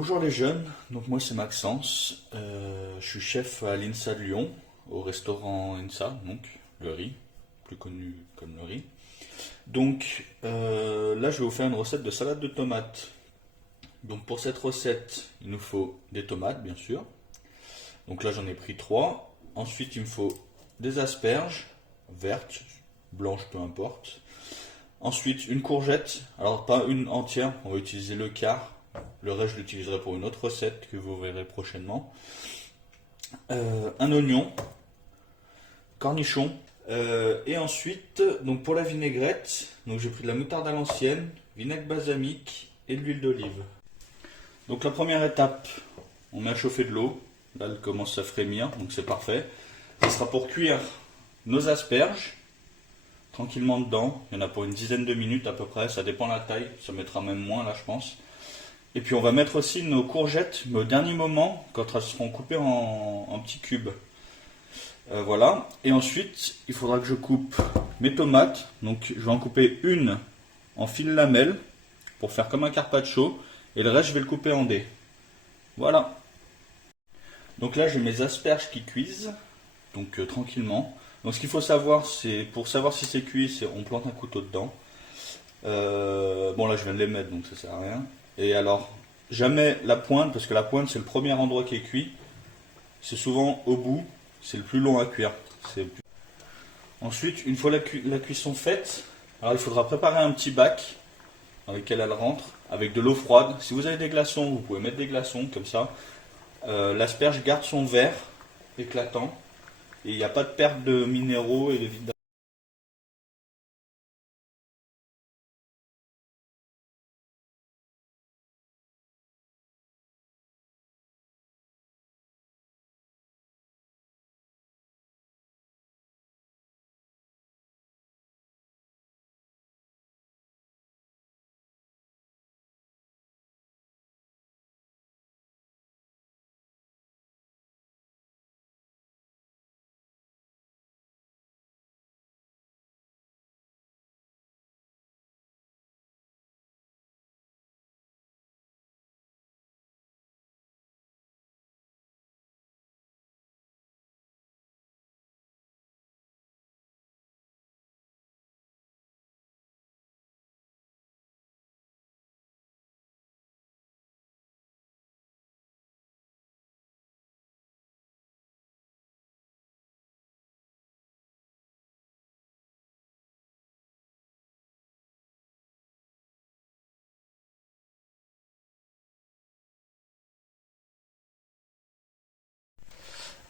Bonjour les jeunes, donc moi c'est Maxence, je suis chef à l'INSA de Lyon, au restaurant INSA, donc le riz, plus connu comme le riz. Donc là je vais vous faire une recette de salade de tomates. Donc pour cette recette, il nous faut des tomates bien sûr. Donc là j'en ai pris 3. Ensuite il me faut des asperges, vertes, blanches, peu importe. Ensuite une courgette, alors pas une entière, on va utiliser le quart. Le reste, je l'utiliserai pour une autre recette que vous verrez prochainement. Un oignon, cornichon. Et ensuite, donc pour la vinaigrette, donc j'ai pris de la moutarde à l'ancienne, vinaigre balsamique et de l'huile d'olive. Donc la première étape, on met à chauffer de l'eau. Là, elle commence à frémir, donc c'est parfait. Ce sera pour cuire nos asperges tranquillement dedans. Il y en a pour une dizaine de minutes à peu près. Ça dépend de la taille. Ça mettra même moins là, je pense. Et puis on va mettre aussi nos courgettes, mais au dernier moment, quand elles seront coupées en petits cubes. Voilà. Et ensuite, il faudra que je coupe mes tomates. Donc je vais en couper une en fil lamelle pour faire comme un carpaccio. Et le reste, je vais le couper en dés. Voilà. Donc là, j'ai mes asperges qui cuisent. Donc tranquillement. Donc ce qu'il faut savoir, c'est pour savoir si c'est cuit, c'est on plante un couteau dedans. Bon là, je viens de les mettre, donc ça sert à rien. Et alors, jamais la pointe, parce que la pointe c'est le premier endroit qui est cuit. C'est souvent au bout, c'est le plus long à cuire. Ensuite, une fois la cuisson faite, alors il faudra préparer un petit bac dans lequel elle rentre, avec de l'eau froide. Si vous avez des glaçons, vous pouvez mettre des glaçons, comme ça. L'asperge garde son vert éclatant, et il n'y a pas de perte de minéraux et de vitamines.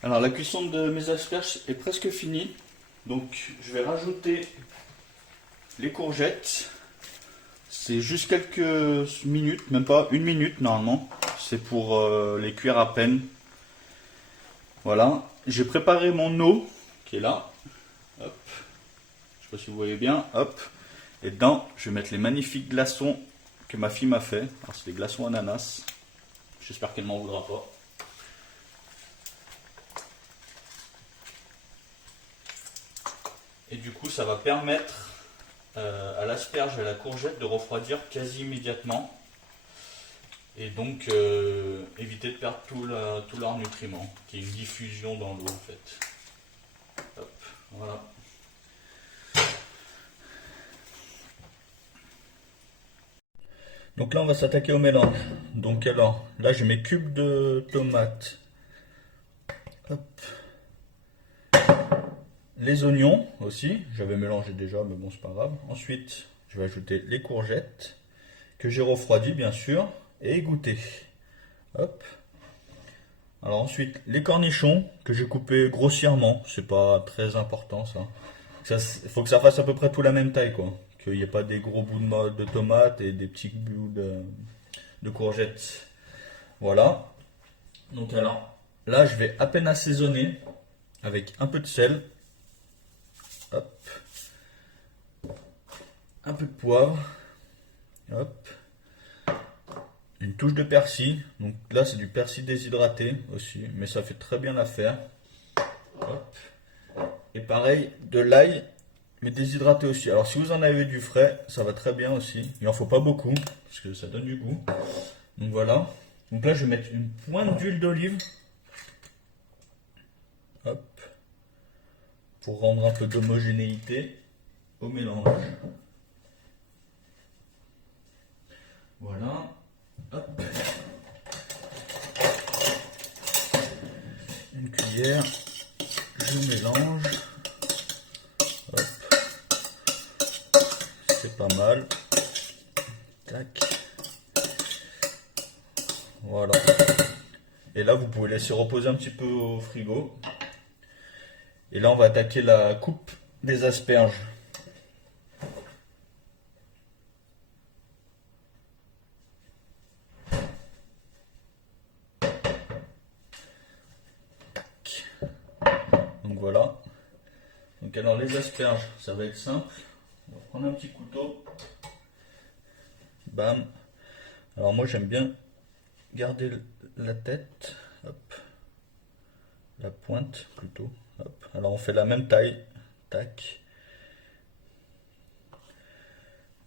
Alors la cuisson de mes asperges est presque finie. Donc je vais rajouter les courgettes. C'est juste quelques minutes, même pas une minute normalement. C'est pour les cuire à peine. Voilà. J'ai préparé mon eau qui est là. Hop. Je sais pas si vous voyez bien. Hop. Et dedans, je vais mettre les magnifiques glaçons que ma fille m'a fait. Alors c'est des glaçons ananas. J'espère qu'elle m'en voudra pas. Et du coup, ça va permettre à l'asperge et à la courgette de refroidir quasi immédiatement. Et donc éviter de perdre tous leurs nutriments, qui est une diffusion dans l'eau en fait. Hop, voilà. Donc là on va s'attaquer au mélange. Donc alors, là j'ai mes cubes de tomates. Hop. Les oignons aussi, j'avais mélangé déjà, mais bon c'est pas grave. Ensuite, je vais ajouter les courgettes, que j'ai refroidies bien sûr, et égoutter. Hop. Alors ensuite, les cornichons, que j'ai coupés grossièrement, c'est pas très important ça. Il faut que ça fasse à peu près tout la même taille quoi. Qu'il n'y ait pas des gros bouts de tomates et des petits bouts de courgettes. Voilà. Donc alors, là je vais à peine assaisonner avec un peu de sel. Hop. Un peu de poivre. Hop. Une touche de persil. Donc là c'est du persil déshydraté aussi, mais ça fait très bien l'affaire. Hop. Et pareil, de l'ail, mais déshydraté aussi. Alors si vous en avez du frais, ça va très bien aussi. Il en faut pas beaucoup, parce que ça donne du goût. Donc voilà. Donc là, je vais mettre une pointe d'huile d'olive. Hop. Pour rendre un peu d'homogénéité au mélange. Voilà. Hop. Une cuillère. Je mélange. Hop. C'est pas mal. Tac. Voilà. Et là, vous pouvez laisser reposer un petit peu au frigo. Et là, on va attaquer la coupe des asperges. Tac. Donc voilà. Donc alors les asperges, ça va être simple. On va prendre un petit couteau. Bam. Alors moi, j'aime bien garder la tête. Hop. La pointe plutôt. Hop. Alors on fait la même taille. Tac.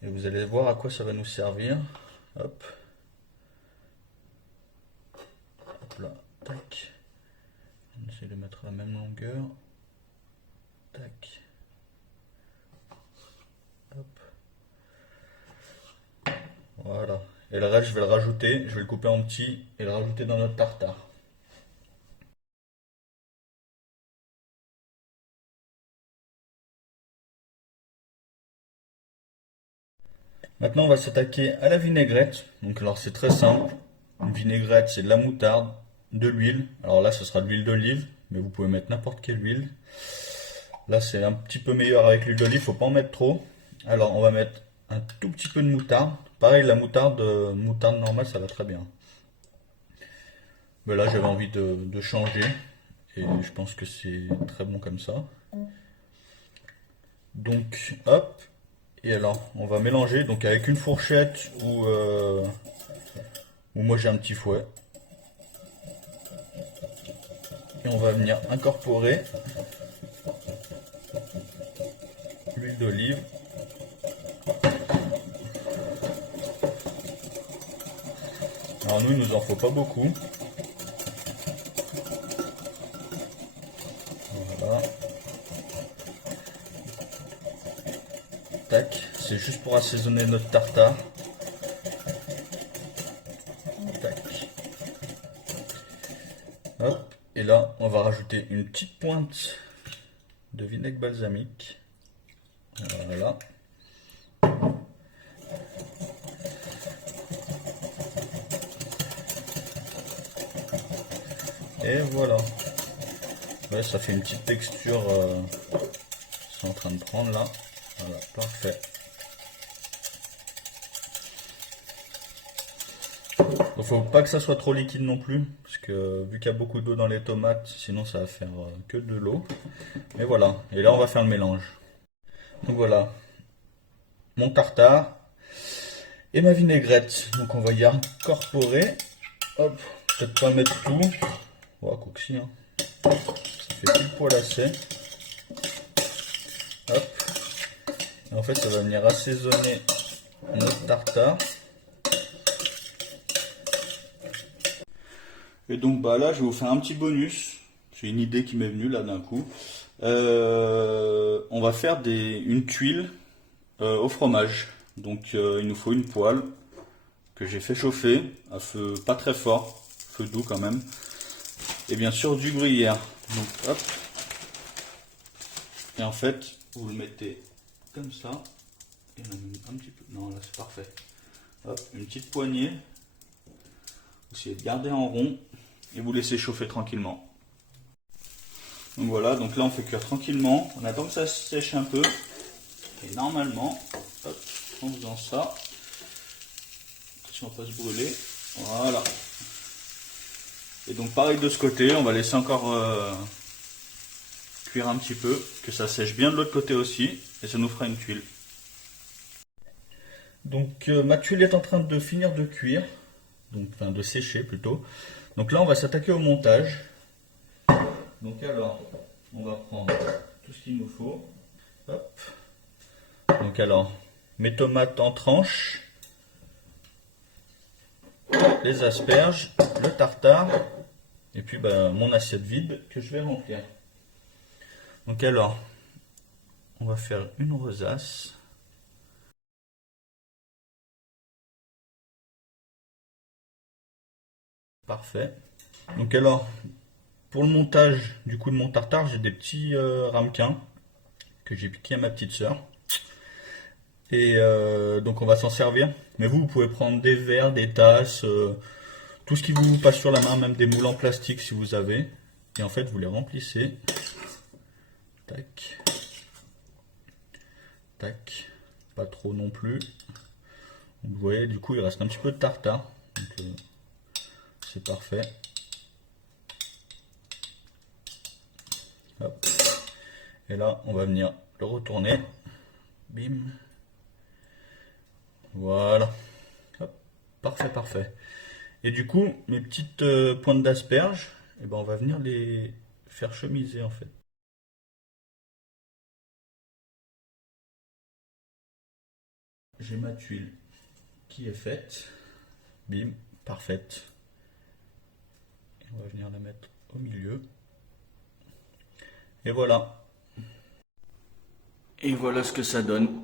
Et vous allez voir à quoi ça va nous servir. Hop. Hop là. Tac. On essaie de mettre la même longueur. Tac. Hop. Voilà. Et le reste, je vais le rajouter. Je vais le couper en petits et le rajouter dans notre tartare. Maintenant, on va s'attaquer à la vinaigrette. Donc, alors, c'est très simple. Une vinaigrette, c'est de la moutarde, de l'huile. Alors là, ce sera de l'huile d'olive, mais vous pouvez mettre n'importe quelle huile. Là, c'est un petit peu meilleur avec l'huile d'olive, faut pas en mettre trop. Alors, on va mettre un tout petit peu de moutarde. Pareil, la moutarde normale, ça va très bien. Mais là, j'avais envie de changer. Et je pense que c'est très bon comme ça. Donc, hop. Et alors, on va mélanger donc avec une fourchette ou moi j'ai un petit fouet. Et on va venir incorporer l'huile d'olive. Alors nous, il nous en faut pas beaucoup. Voilà. Tac, c'est juste pour assaisonner notre tartare. Tac. Hop. Et là, on va rajouter une petite pointe de vinaigre balsamique. Voilà. Et voilà. Ouais, ça fait une petite texture. C'est en train de prendre là. Voilà, parfait. Il faut pas que ça soit trop liquide non plus, parce que vu qu'il y a beaucoup d'eau dans les tomates, sinon ça va faire que de l'eau. Et voilà. Et là, on va faire le mélange. Donc voilà, mon tartare et ma vinaigrette. Donc on va y incorporer. Hop, peut-être pas mettre tout. Oh, coxy, hein. Ça fait pile poil assez. Hop. Et en fait, ça va venir assaisonner notre tartare. Et donc bah là, je vais vous faire un petit bonus. J'ai une idée qui m'est venue là d'un coup. On va faire une tuile au fromage. Donc il nous faut une poêle que j'ai fait chauffer à feu pas très fort, feu doux quand même. Et bien sûr du gruyère. Donc hop. Et en fait, vous le mettez comme ça. Et on a mis un petit peu. Non, là c'est parfait. Hop, une petite poignée. Vous essayez de garder en rond et vous laissez chauffer tranquillement. Donc voilà, donc là on fait cuire tranquillement. On attend que ça sèche un peu. Et normalement, hop, en faisant ça, si on va pas se brûler, voilà. Et donc pareil de ce côté, on va laisser encore cuire un petit peu, que ça sèche bien de l'autre côté aussi, et ça nous fera une tuile. Donc ma tuile est en train de finir de cuire, donc enfin de sécher plutôt. Donc là on va s'attaquer au montage. Donc alors, on va prendre tout ce qu'il nous faut. Hop. Donc alors, mes tomates en tranches. les asperges, le tartare, et puis mon assiette vide que je vais remplir. Donc alors, on va faire une rosace. Parfait. Donc alors, pour le montage du coup de mon tartare, j'ai des petits ramequins que j'ai piqué à ma petite sœur. Et donc on va s'en servir. Mais vous pouvez prendre des verres, des tasses, tout ce qui vous passe sur la main, même des moules en plastique si vous avez. Et en fait, vous les remplissez. Tac. Tac. Pas trop non plus. Donc, vous voyez, du coup, il reste un petit peu de tartare. Donc, c'est parfait. Hop. Et là, on va venir le retourner. Bim. Voilà. Hop. Parfait, parfait. Et du coup, mes petites pointes d'asperges, eh ben, on va venir les faire chemiser en fait. J'ai ma tuile qui est faite. Bim, parfaite. Et on va venir la mettre au milieu. Et voilà. Et voilà ce que ça donne.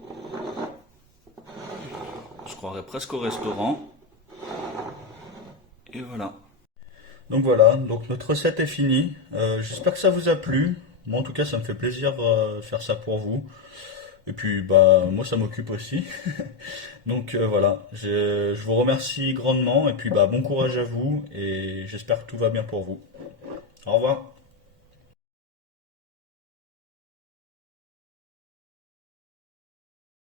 Je croirais presque au restaurant. Et voilà. Donc voilà, donc notre recette est finie. J'espère que ça vous a plu. Moi en tout cas ça me fait plaisir de faire ça pour vous. Et puis moi ça m'occupe aussi. Donc voilà, je vous remercie grandement et puis bon courage à vous et j'espère que tout va bien pour vous. Au revoir.